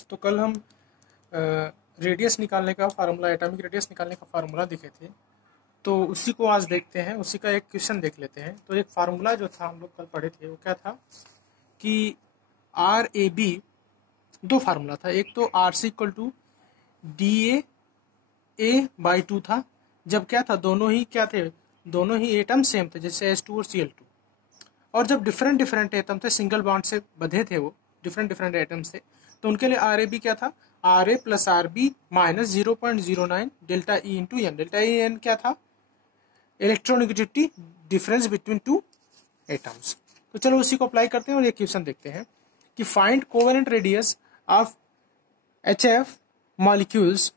तो कल हम रेडियस निकालने का फार्मूला, एटॉमिक रेडियस निकालने का फार्मूला देखे थे, तो उसी को आज देखते हैं। उसी का एक क्वेश्चन देख लेते हैं। तो एक फार्मूला जो था हम लोग कल पढ़े थे, वो क्या था कि आर ए बी, दो फार्मूला था। एक तो R C equal to D A by two था, जब क्या था दोनों ही क्या थे, दोनों ही एटम सेम थे, जैसे H2 और Cl2। और जब डिफरेंट डिफरेंट एटम थे, सिंगल बॉन्ड से बंधे थे, वो डिफरेंट डिफरेंट एटम्स थे, तो उनके लिए आर ए बी क्या था, R A plus R B minus 0.09 delta E into N. Delta E N क्या था, electronegativity difference between two atoms. तो चलो उसी को अप्लाई करते हैं और ये क्वेश्चन देखते हैं कि find covalent radius of HF molecules,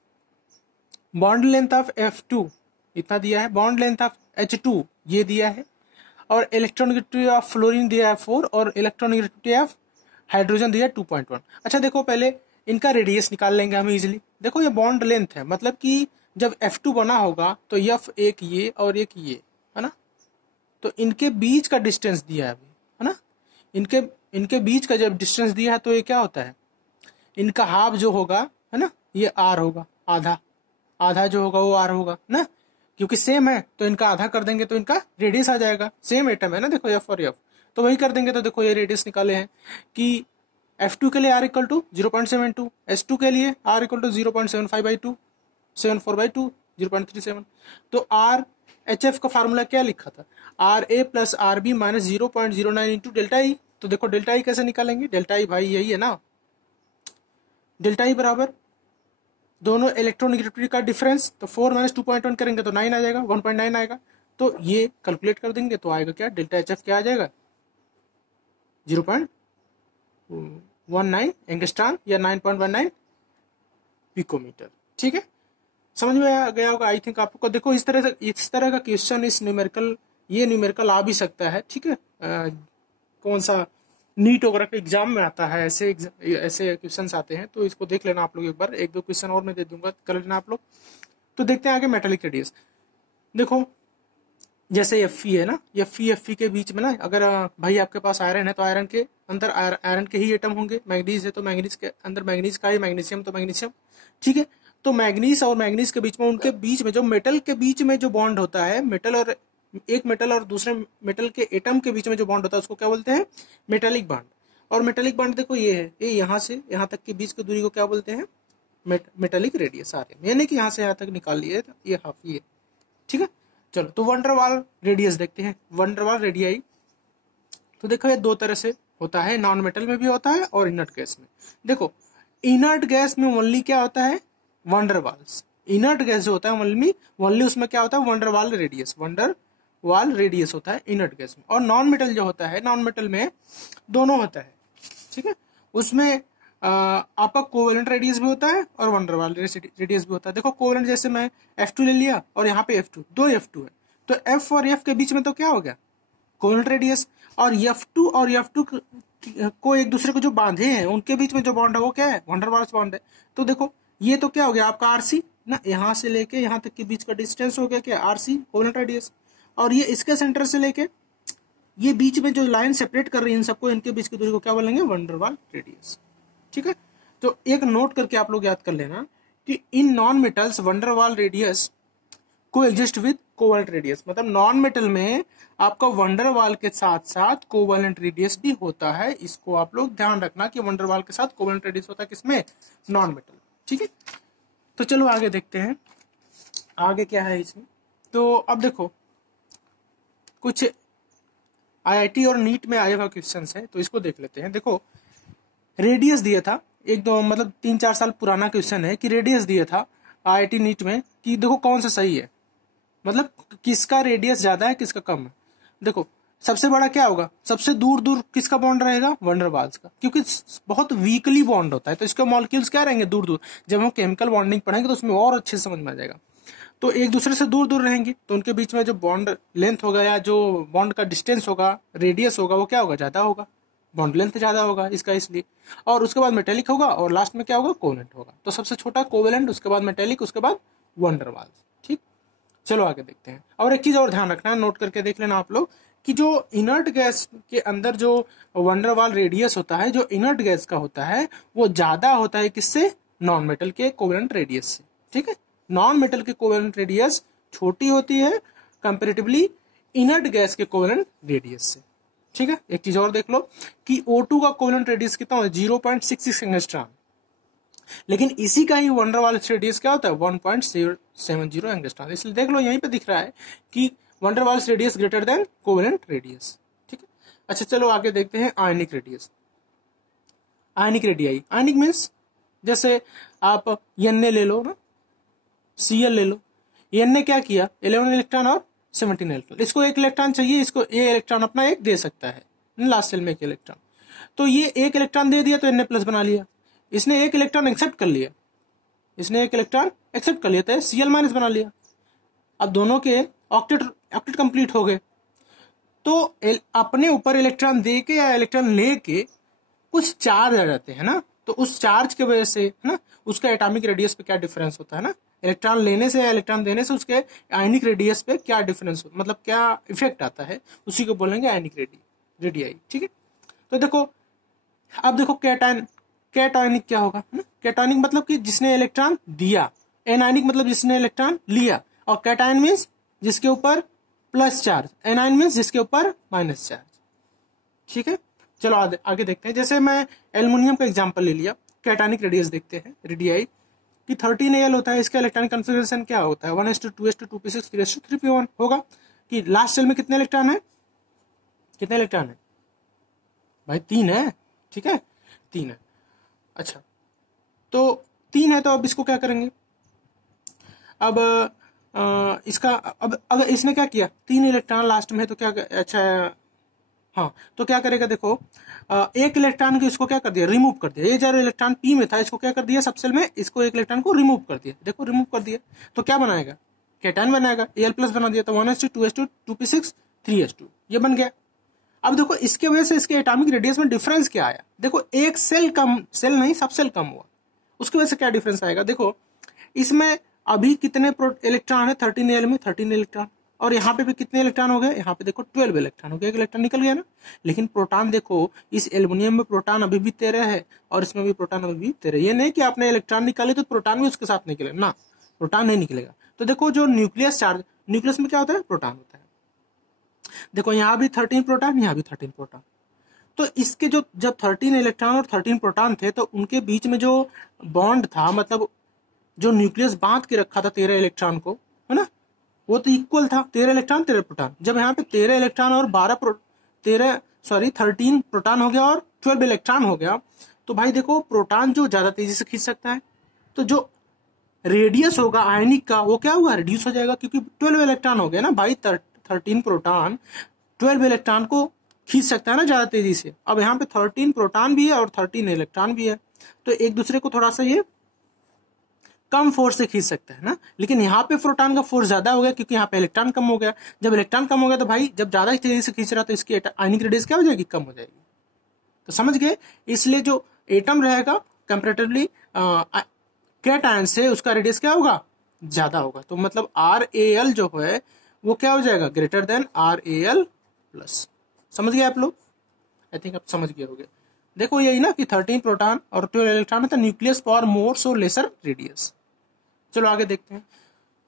bond length of F2 इतना दिया है, बॉन्ड लेंथ ऑफ H2 ये दिया है, और इलेक्ट्रोनेगेटिविटी ऑफ फ्लोरीन दिया है 4, और इलेक्ट्रोनेगेटिविटी ऑफ हाइड्रोजन दिया है 2.1। अच्छा देखो, पहले इनका रेडियस निकाल लेंगे हम इजीली। देखो ये बॉन्ड लेंथ है, मतलब कि जब F2 बना होगा तो F एक ये और एक ये है ना, तो इनके बीच का डिस्टेंस दिया है अभी, है ना। इनके बीच का जब डिस्टेंस दिया है तो ये क्या होता है, इनका हाफ जो होगा है ना, ये R होगा, आधा आधा जो होगा वो R होगा ना, क्योंकि सेम है तो इनका आधा कर देंगे तो इनका रेडियस आ जाएगा। सेम एटम है ना, देखो F और F, तो वही कर देंगे। तो देखो ये रेडियस निकाले हैं कि F2 के लिए R इक्वल टू 0.72, H2 के लिए R इक्वल टू 0.75/2, 74/2, 0.37। तो R HF का फार्मूला क्या लिखा था, R A plus R B minus 0.09 into delta E. तो देखो डेल्टा ई कैसे निकालेंगे, डेल्टा ई भाई यही है ना, डेल्टा ई बराबर दोनों इलेक्ट्रोनेगेटिविटी का डिफरेंस, तो 4 माइनस 2.1 करेंगे तो 9 आ जाएगा, 1.9 आएगा। तो ये कैलकुलेट कर देंगे तो आएगा क्या, डेल्टा एच एफ क्या आ जाएगा, 0.19 एंगस्ट्रॉन या 9.19 पिकोमीटर। ठीक है, समझ में आ गया होगा आई थिंक आपको। देखो इस तरह का क्वेश्चन, इस न्यूमेरिकल, ये न्यूमेरिकल आ भी सकता है। ठीक है, कौन सा नीट वगैरह के एग्जाम में आता है, ऐसे क्वेश्चन आते हैं, तो इसको देख लेना आप लोग एक बार। एक दो क्वेश्चन और मैं दे दूंगा, कर लेना आप लोग। तो देखते हैं आगे मेटालिक रेडियस। देखो जैसे Fe है ना, Fe के बीच में ना, अगर भाई आपके पास आयरन है तो आयरन के अंदर आयरन के ही एटम होंगे, मैग्नीज है तो मैग्नीज के अंदर मैग्नीज का ही, मैग्नीशियम तो मैग्नीशियम। ठीक है, तो मैग्नीज और मैग्नीज के बीच में, उनके बीच में जो मेटल के बीच में जो बॉन्ड होता है, एक मेटल और दूसरे मेटल के एटम के बीच में जो बॉन्ड होता है उसको क्या बोलते हैं, मेटालिक बॉन्ड। और मेटालिक बॉन्ड देखो ये है, ये यहाँ से यहाँ तक के बीच की दूरी को क्या बोलते हैं, मेटालिक रेडियस आ रही है, यानी कि यहाँ से यहाँ तक निकाल लिए ये हाफ ये। ठीक है, चलो तो वंडरवाल रेडियस देखते हैं। वंडरवाल रेडियाई तो देखो ये दो तरह से होता है, नॉन मेटल में भी होता है और इनर्ट गैस में। देखो इनर्ट गैस में ओनली क्या होता है, वंडरवाल्स। इनर्ट गैस जो होता है ओनली उसमें क्या होता है, वंडरवाल रेडियस होता है इनर्ट गैस में। और नॉन मेटल जो होता है, नॉन मेटल में दोनों होता है। ठीक है, उसमें आपका कोवेलेंट रेडियस भी होता है और वंडरवाल रेडियस भी होता है। देखो कोवेलेंट, जैसे मैं F2 ले लिया और यहाँ पे F2, दो F2 है, तो F और F के बीच में तो क्या हो गया, कोवेलेंट रेडियस। और F2 को एक दूसरे को जो बांधे हैं उनके बीच में जो बॉन्ड है वो क्या है, वंडरवाल्स बॉन्ड है। तो देखो ये तो क्या हो गया आपका RC ना, यहाँ से लेके यहाँ तक के बीच का डिस्टेंस हो गया क्या, RC कोवेलेंट रेडियस। और ये इसके सेंटर से लेके ये बीच में जो लाइन सेपरेट कर रही है इन सबको, इनके बीच की दूरी को क्या बोलेंगे, वंडरवाल रेडियस। ठीक है, तो एक नोट करके आप लोग याद कर लेना कि in non metals van der Waals radius को एग्जिस्ट विद कोवेलेंट रेडियस। मतलब नॉन मेटल में आपका वंडरवाल के साथ साथ कोवेलेंट रेडियस भी होता है। इसको आप लोग ध्यान रखना कि वंडरवाल के साथ कोवेलेंट रेडियस होता है किसमें, नॉन मेटल। ठीक है, तो चलो आगे देखते हैं आगे क्या है इसमें। तो अब देखो कुछ IIT और नीट में आए हुआ क्वेश्चन है, तो इसको देख लेते हैं। देखो रेडियस दिया था, एक दो मतलब 3-4 साल पुराना क्वेश्चन है कि रेडियस दिया था IIT नीट में कि देखो कौन सा सही है, मतलब किसका रेडियस ज्यादा है किसका कम है। देखो सबसे बड़ा क्या होगा, सबसे दूर दूर किसका बॉन्ड रहेगा, वंडरवाल्स का, क्योंकि बहुत वीकली बॉन्ड होता है तो इसके मॉलिक्यूल्स क्या रहेंगे, दूर दूर। जब हम केमिकल बॉन्डिंग पढ़ेंगे तो उसमें और अच्छे से समझ में आ जाएगा। तो एक दूसरे से दूर दूर रहेंगे तो उनके बीच में जो बॉन्ड लेंथ होगा या जो बॉन्ड का डिस्टेंस होगा, रेडियस होगा, वो क्या होगा, ज्यादा होगा, बॉन्ड लेंथ ज्यादा होगा इसका, इसलिए। और उसके बाद मेटेलिक होगा और लास्ट में क्या होगा, कोवेलेंट होगा। तो सबसे छोटा कोवेलेंट, उसके बाद मेटेलिक, उसके बाद वंडरवाल्स। ठीक, चलो आगे देखते हैं। और एक चीज और ध्यान रखना है, नोट करके देख लेना आप लोग कि जो इनर्ट गैस के अंदर जो वंडरवाल रेडियस होता है, जो इनर्ट गैस का होता है, वो ज्यादा होता है किससे? नॉन मेटल के कोवेलेंट रेडियस से। ठीक है, नॉन मेटल के कोवेलेंट रेडियस छोटी होती है कंपेरेटिवली इनर्ट गैस के कोवेलेंट रेडियस से। ठीक है, एक चीज और देख लो कि O2 का कोवेलेंट रेडियस कितना होता है? 0.66 एंगस्ट्रॉम, लेकिन इसी का ही वंडरवाल रेडियस क्या होता है? 1.70 एंगस्ट्रॉम। इसलिए देख लो यहीं पे दिख रहा है कि van der Waals radius greater than covalent radius. ठीक है, अच्छा चलो आगे देखते हैं आयनिक रेडियस। आयनिक रेडियाई, आयनिक मीन्स जैसे आप Na ले लो ना, Cl ले लो। Na क्या किया? 11 इलेक्ट्रॉन और 17 इलेक्ट्रॉन, इसको एक इलेक्ट्रॉन चाहिए, इसको ये इलेक्ट्रॉन अपना एक दे सकता है लास्ट सेल में एक इलेक्ट्रॉन, तो ये एक इलेक्ट्रॉन दे दिया तो Na प्लस बना लिया। इसने एक इलेक्ट्रॉन एक्सेप्ट कर लिया, इसने एक इलेक्ट्रॉन एक्सेप्ट कर लिया तो Cl माइनस बना लिया। अब दोनों के ऑक्टेट कंप्लीट हो गए, तो अपने ऊपर इलेक्ट्रॉन दे के या इलेक्ट्रॉन लेके कुछ चार्ज आ जाते हैं ना, तो उस चार्ज की वजह से है ना उसका एटॉमिक रेडियस पे क्या डिफरेंस होता है ना, इलेक्ट्रॉन लेने से या इलेक्ट्रॉन देने से उसके आयनिक रेडियस पे क्या डिफरेंस होता, मतलब क्या इफेक्ट आता है, उसी को बोलेंगे आयनिक रेडियाई। ठीक है, तो देखो अब देखो कैटायनिक क्या होगा ना, कैटायनिक मतलब कि जिसने इलेक्ट्रॉन दिया, एनायनिक मतलब जिसने इलेक्ट्रॉन लिया, और कैटायन मीन्स जिसके ऊपर प्लस चार्ज, एनायन मीन्स जिसके ऊपर माइनस चार्ज। ठीक है, चलो आगे देखते हैं। जैसे मैं एल्युमिनियम का एग्जांपल ले लिया, कैटायनिक रेडियस देखते हैं रेडियाई कि 13Al होता है, इसका इलेक्ट्रॉनिक कॉन्फ़िगरेशन क्या होता है? 1s2 2s2 2p6 3s2 3p1 होगा कि लास्ट सेल में कितने इलेक्ट्रॉन है? कितने इलेक्ट्रॉन है भाई? 3 है। ठीक है, 3 है। अच्छा, तो 3 है, तो अब इसको क्या करेंगे? अब इसका अब अगर इसने क्या किया, 3 इलेक्ट्रॉन लास्ट में है, तो क्या, अच्छा हाँ, तो क्या करेगा? देखो एक इलेक्ट्रॉन को इसको क्या कर दिया? रिमूव कर दिया। ये जब इलेक्ट्रॉन पी में था, इसको क्या कर दिया? सब सेल में इसको एक इलेक्ट्रॉन को रिमूव कर दिया। देखो रिमूव कर दिया तो क्या बनाएगा? कैटायन बनाएगा, Al प्लस बना दिया, तो 1s2 2s2 2p6 3s2 ये बन गया। अब देखो इसके वजह से इसके एटॉमिक रेडियस में डिफरेंस क्या आया? देखो एक सेल कम, सेल नहीं सब सेल कम हुआ, उसकी वजह से क्या डिफरेंस आएगा? देखो इसमें अभी कितने इलेक्ट्रॉन है? 13Al में 13 इलेक्ट्रॉन, और यहाँ पे भी कितने इलेक्ट्रॉन हो गए? यहाँ पे देखो 12 इलेक्ट्रॉन हो गया, एक इलेक्ट्रॉन निकल गया ना। लेकिन प्रोटॉन देखो, इस एल्युमिनियम में प्रोटॉन अभी भी 13 है और इसमें भी प्रोटॉन अभी भी 13। ये नहीं कि आपने इलेक्ट्रॉन निकाले तो प्रोटॉन भी उसके साथ निकले ना, प्रोटॉन नहीं निकलेगा। तो देखो जो न्यूक्लियस चार्ज, न्यूक्लियस में क्या होता है? प्रोटॉन होता है। देखो यहाँ भी 13 प्रोटॉन, यहाँ भी 13 प्रोटॉन, तो इसके जो जब 13 इलेक्ट्रॉन और 13 प्रोटॉन थे, तो उनके बीच में जो बॉन्ड था, मतलब जो न्यूक्लियस बांध के रखा था 13 इलेक्ट्रॉन को, है ना, वो तो इक्वल था, 13 इलेक्ट्रॉन 13 प्रोटॉन। जब यहाँ पे 13 इलेक्ट्रॉन और 13 प्रोटॉन हो गया और 12 इलेक्ट्रॉन हो गया, तो भाई देखो प्रोटॉन जो ज्यादा तेजी से खींच सकता है, तो जो रेडियस होगा आयनिक का वो क्या हुआ? रिड्यूस हो जाएगा, क्योंकि 12 इलेक्ट्रॉन हो गया ना भाई, 13 प्रोटॉन 12 इलेक्ट्रॉन को खींच सकता है ना ज्यादा तेजी से। अब यहाँ पे 13 प्रोटॉन भी है और 13 इलेक्ट्रॉन भी है, तो एक दूसरे को थोड़ा सा ये कम फोर्स से खींच सकता है ना। लेकिन यहाँ पे प्रोटॉन का फोर्स ज्यादा हो गया, क्योंकि यहाँ पे इलेक्ट्रॉन कम हो गया। जब इलेक्ट्रॉन कम हो गया तो भाई जब ज्यादा तेजी से खींच रहा तो इसकी आयनिक रेडियस क्या हो जाएगी? कम हो जाएगी। तो समझ गए? इसलिए जो एटम रहेगा कंपैरेटिवली कैटायन से, उसका रेडियस क्या होगा? ज्यादा होगा। तो मतलब RAl जो है वो क्या हो जाएगा? Greater than RAl plus. समझ गए आप लोग? आई थिंक आप समझ गए होंगे। देखो यही ना कि 13 प्रोटॉन और 12 इलेक्ट्रॉन है, तो nucleus for more so lesser radius. चलो आगे देखते हैं।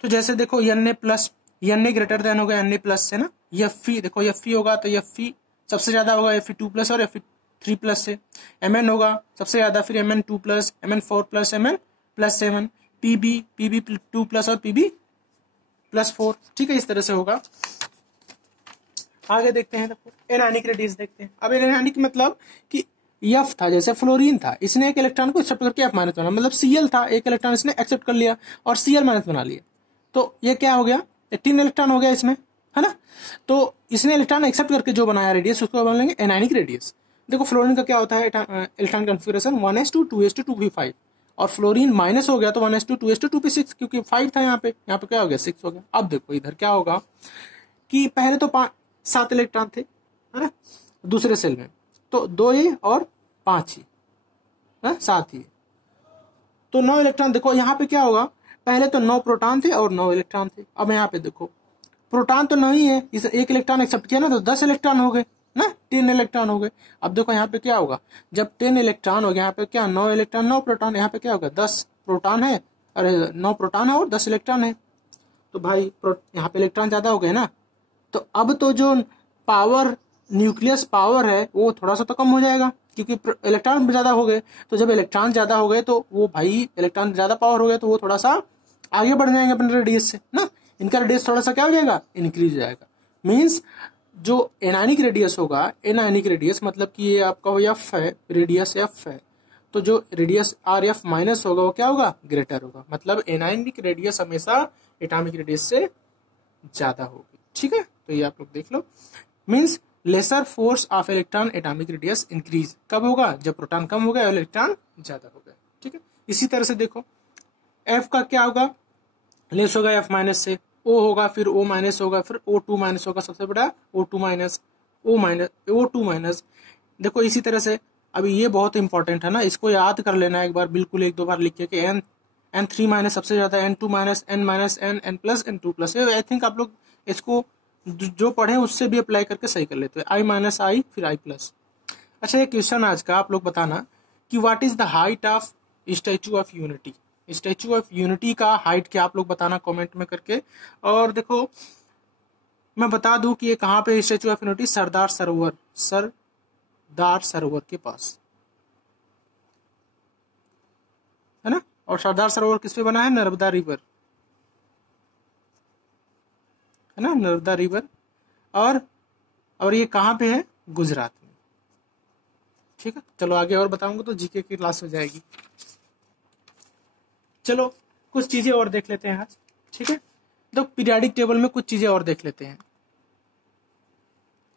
तो जैसे देखो Na plus, Na greater than होगा Na प्लस से ना। Fe देखो Fe होगा तो Fe सबसे ज्यादा होगा Fe2 प्लस और Fe3 प्लस से। Mn होगा सबसे ज्यादा, फिर Mn2 plus, Mn4 plus, Mn plus 7, Pb2 plus और Pb प्लस 4। ठीक है, इस तरह से होगा। आगे देखते हैं, देखो एनायनिक रेडियस देखते हैं। अब एनायनिक मतलब कि F था, जैसे फ्लोरीन था, इसने एक इलेक्ट्रॉन को एक्सेप्ट करके F माइनस बना, मतलब Cl था, एक इलेक्ट्रॉन इसने एक्सेप्ट कर लिया और Cl माइनस बना लिया, तो ये क्या हो गया? 18 इलेक्ट्रॉन हो गया इसमें, है ना। तो इसने इलेक्ट्रॉन एक्सेप्ट करके जो बनाया रेडियस, उसको बोलेंगे एनायनिक रेडियस। देखो फ्लोरीन का क्या होता है electron configuration? 1s2 2s2 2p5, और फ्लोरीन माइनस हो गया तो 1s2 2s2 2p6, क्योंकि 5 था यहाँ पे क्या हो गया? 6 हो गया। अब देखो इधर क्या होगा कि पहले तो 7 इलेक्ट्रॉन थे, है ना, दूसरे सेल में, तो 2 और 5 ही, 7 ही, तो 9 इलेक्ट्रॉन। देखो यहाँ पे क्या होगा? पहले तो 9 प्रोटॉन थे और 9 इलेक्ट्रॉन थे। अब यहाँ पे देखो प्रोटॉन तो नहीं है, इस एक इलेक्ट्रॉन एक्सेप्ट किया ना तो 10 इलेक्ट्रॉन हो गए ना, 10 इलेक्ट्रॉन हो गए। अब देखो यहाँ पे क्या होगा, जब 10 इलेक्ट्रॉन हो गया, यहाँ पे क्या 9 इलेक्ट्रॉन 9 प्रोटॉन, यहाँ पे क्या होगा 10 प्रोटॉन है, अरे 9 प्रोटॉन है और 10 इलेक्ट्रॉन है, तो भाई यहाँ पे इलेक्ट्रॉन ज्यादा हो गए ना। तो अब तो जो पावर न्यूक्लियस पावर है वो थोड़ा सा तो कम हो जाएगा, क्योंकि इलेक्ट्रॉन ज्यादा हो गए। तो जब इलेक्ट्रॉन ज्यादा हो गए तो वो भाई इलेक्ट्रॉन ज्यादा पावर हो गए तो वो थोड़ा सा आगे बढ़ जाएंगे अपने रेडियस से ना, इनका रेडियस थोड़ा सा क्या हो जाएगा, इंक्रीज हो जाएगा। मीन्स जो एनायनिक रेडियस होगा, एनायनिक रेडियस मतलब कि ये आपका वो एफ है, रेडियस एफ है, तो जो रेडियस आर एफ माइनस होगा वो क्या होगा, ग्रेटर होगा। मतलब एनायनिक रेडियस हमेशा एटॉमिक रेडियस से ज्यादा होगी। ठीक है, तो ये आप लोग देख लो। Means lesser force of electron atomic radius increase कब होगा, जब प्रोटॉन कम हो गया और इलेक्ट्रॉन ज्यादा हो गया। ठीक है, इसी तरह से देखो एफ का क्या होगा, लेस होगा एफ माइनस से, ओ होगा, फिर ओ माइनस होगा, फिर ओ टू माइनस होगा, सबसे बड़ा O two minus, O two minus. देखो इसी तरह से, अभी ये बहुत इंपॉर्टेंट है ना, इसको याद कर लेना एक बार, बिल्कुल एक दो बार लिख के, एन थ्री माइनस सबसे ज्यादा, N two minus, N minus N, N plus, N two plus. I think आप लोग इसको जो पढ़े उससे भी अप्लाई करके सही कर लेते हैं, आई माइनस आई फिर आई प्लस। अच्छा, ये क्वेश्चन आज का आप लोग बताना कि what is the height of statute of unity. Statue of unity का हाइट क्या, आप लोग बताना कमेंट में करके। और देखो मैं बता दूं कि ये कहाँ पे statue of unity, Sardar Sarovar, Sardar Sarovar के पास है ना। और सरदार सरोवर किस पे बना है, नर्मदा रिवर है ना, नर्मदा रिवर। और ये कहाँ पे है, गुजरात में। ठीक है, चलो आगे और बताऊंगा तो जीके की क्लास हो जाएगी। चलो कुछ चीजें और देख लेते हैं आज। ठीक है, तो पीरियोडिक टेबल में कुछ चीजें और देख लेते हैं।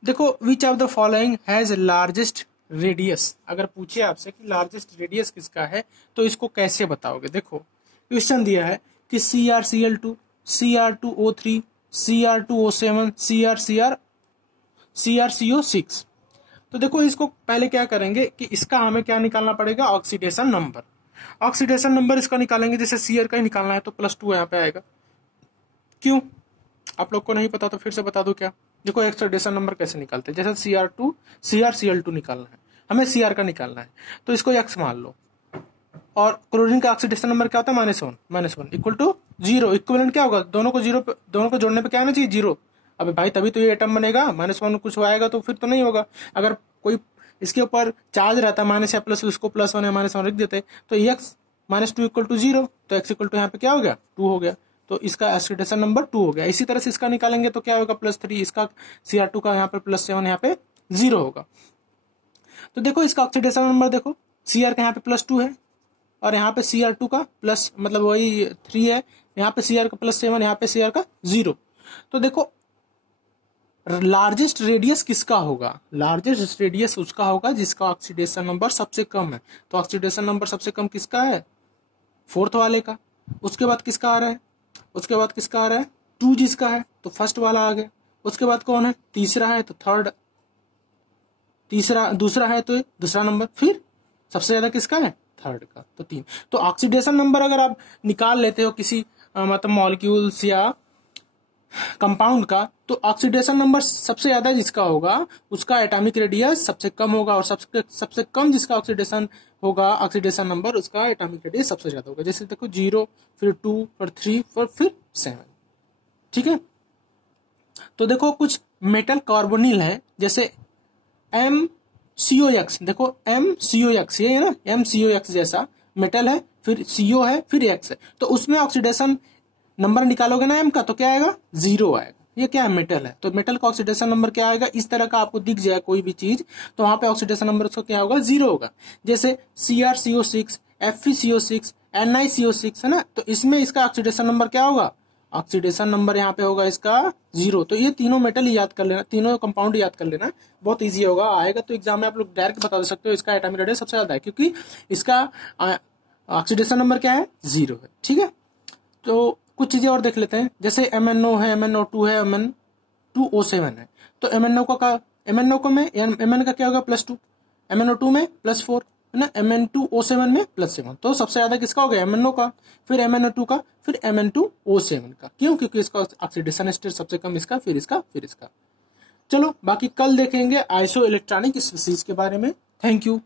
देखो which of the following has largest radius, अगर पूछे आपसे कि लार्जेस्ट रेडियस किसका है तो इसको कैसे बताओगे। देखो क्वेश्चन दिया है कि CrCl2, Cr2O3, Cr2O7, CrCO6। तो देखो इसको पहले क्या करेंगे कि इसका हमें क्या निकालना पड़ेगा, ऑक्सीडेशन नंबर। ऑक्सीडेशन नंबर इसका निकालेंगे, जैसे Cr का ही निकालना है तो +2 यहाँ पे आएगा। क्यों, आप लोग को नहीं पता तो फिर से बता दूं क्या। देखो ऑक्सीडेशन नंबर कैसे निकालते हैं, जैसे CrCl2 निकालना है, हमें Cr का निकालना है तो इसको x मान लो। और क्लोरीन का ऑक्सीडेशन नंबर क्या होता है, -1 इक्वल टू 0। इक्विवेलेंट क्या होगा, दोनों को जोड़ने पे क्या आना चाहिए, 0। अबे भाई तभी तो ये एटम बनेगा, -1 कुछ आएगा तो फिर तो नहीं होगा। अगर कोई इसके ऊपर चार्ज रहता माइनस या प्लस, उसको +1 या -1 लिख देते तो x -2 इक्वल टू 0, तो x इक्वल टू यहाँ पे क्या हो गया, 2 हो गया, तो इसका ऑक्सीडेशन नंबर 2 हो गया। इसी तरह से इसका निकालेंगे तो क्या होगा, +3, इसका Cr2 का यहाँ पे +7, यहाँ पे 0 होगा। तो देखो इसका ऑक्सीडेशन नंबर देखो, Cr का यहाँ पे +2 है और यहाँ पे Cr2 का प्लस मतलब वही 3 है, यहाँ पे Cr का +7, यहाँ पे Cr का 0। तो देखो लार्जेस्ट रेडियस किसका होगा, लार्जेस्ट रेडियस उसका होगा जिसका ऑक्सीडेशन नंबर सबसे कम है। तो ऑक्सीडेशन नंबर सबसे कम किसका है, 4th वाले का। उसके बाद किसका आ रहा है, उसके बाद किसका आ रहा है, 2 जिसका है तो फर्स्ट वाला आ गया। उसके बाद कौन है, तीसरा है तो थर्ड, दूसरा है तो दूसरा नंबर, फिर सबसे ज्यादा किसका है, थर्ड का, तो 3। तो ऑक्सीडेशन नंबर अगर आप निकाल लेते हो किसी मतलब मॉलिक्यूल्स या कंपाउंड का, तो ऑक्सीडेशन नंबर सबसे ज्यादा जिसका होगा उसका एटॉमिक रेडियस सबसे कम होगा, और सबसे कम जिसका ऑक्सीडेशन होगा, ऑक्सीडेशन नंबर, उसका एटॉमिक रेडियस सबसे ज्यादा होगा। जैसे देखो 0, फिर 2, फिर 3, फिर 7। ठीक है, तो देखो कुछ मेटल कार्बोनिल है, जैसे MCOX, देखो MCOX ये है ना, MCOX जैसा मेटल है, फिर CO है, फिर X है, तो उसमें ऑक्सीडेशन नंबर निकालोगे ना M का तो क्या आएगा, 0 आएगा। ये क्या है, मेटल है, तो मेटल का ऑक्सीडेशन नंबर क्या आएगा, इस तरह का आपको दिख जाए कोई भी चीज तो वहां पे ऑक्सीडेशन नंबर उसका क्या होगा, 0 होगा। जैसे CrCO6, FeCO6, NiCO6 है ना, तो इसमें इसका ऑक्सीडेशन नंबर क्या होगा, ऑक्सीडेशन नंबर यहाँ पे होगा इसका 0। तो ये तीनों मेटल याद कर लेना, तीनों कंपाउंड याद कर लेना, बहुत इजी होगा। आएगा तो एग्जाम में आप लोग डायरेक्ट बता सकते हो इसका एटॉमिक रेडियस सबसे ज्यादा है, क्योंकि इसका ऑक्सीडेशन नंबर क्या है, 0 है। ठीक है, तो कुछ चीजें और देख लेते हैं, जैसे MnO है, MnO2 है, Mn2O7 है। तो MnO को में Mn का क्या होगा, +2, MnO2 में +4 है ना, Mn2O7 में +7, तो सबसे ज्यादा किसका हो गया, MnO का, फिर MnO2 का, फिर Mn2O7 का। क्यों? क्योंकि इसका ऑक्सीडेशन स्टेट सबसे कम इसका, फिर इसका, फिर इसका। चलो बाकी कल देखेंगे आइसो इलेक्ट्रॉनिक स्पीशीज के बारे में। Thank you.